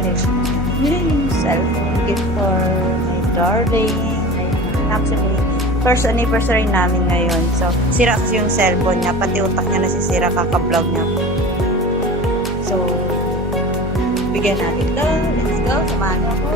Actually, yun yung cellphone gift for my darling. Actually, first anniversary namin ngayon. So, sira kasi yung cellphone niya. Pati utak niya nasisira, kaka-vlog niya. So, bigyan natin to. Let's go. Samahan niyo ako.